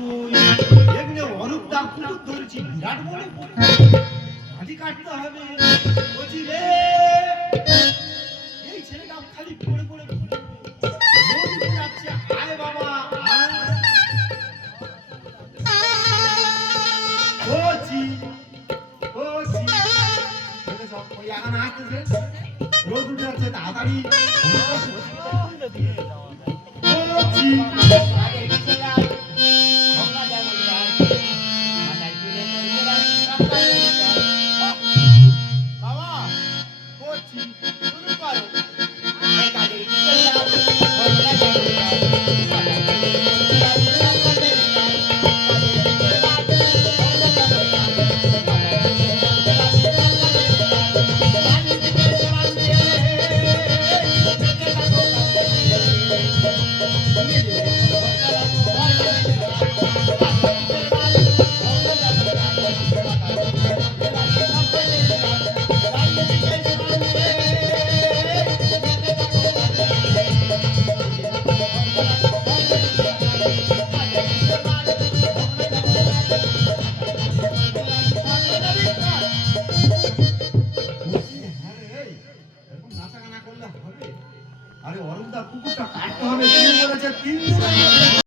কই এগুলো অনুপদা কুকুর ধরেছি বিরাট বড় মাটি কাটতে হবে বলছি রে এই ছেলেটা খালি পড়ে পড়ে নদীতে যাচ্ছে আয় বাবা আয় বলছি বলছি সব ওই এখন আসতেছে রোদ উঠে যাচ্ছে তাড়াতাড়ি বলছি